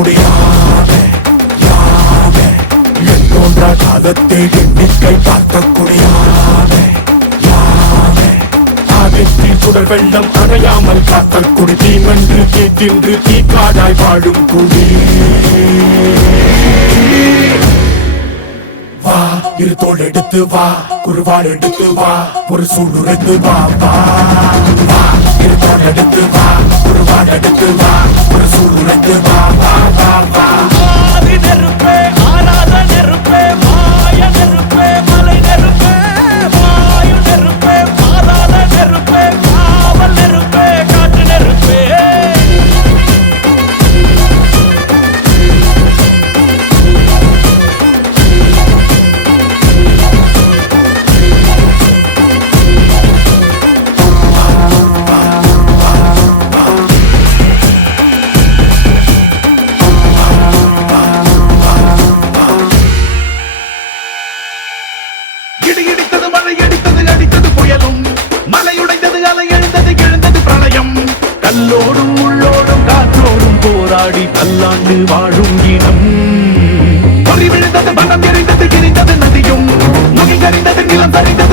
காக்கக்கூடியானே யானே எண்ணோன்ற காலத்தை எண்ணிக்கை பார்க்கக்கூடியானே யானே ஆகத்தில் சுடர் வெள்ளம் அணையாமல் காக்கக்குடி தீமன்று தீத்தின்று தீக்காடாய் வாழும் குடி வா இரு தோள் எடுத்து வா குருவாள் எடுத்து வா ஒரு சூடுரைத்து வா வா வா இரு தோள் எடுத்து வா குருவாள் எடுத்து வா ஒரு சூடுரைத்து வா வா வா வா ஆதி நெருப்பே ஆராத நெருப்பே மாய நெருப்பே மலை நெருப்பே வாயு நெருப்பே ஆராத நெருப்பே காவல் நெருப்பே காட்டு நெருப்பே இடித்தது மழை அடித்தது அடித்தது புயலும் மலையுடைந்தது அலை எழுந்தது எழுந்தது பிரளயம் கல்லோடும் உள்ளோடும் காற்றோடும் போராடி பல்லாண்டு வாழும் இனம் பொறி விழுந்தது மனம் எரிந்தது கிரிந்தது நதியும் முகி கரிந்தது நிலம் சரிந்தது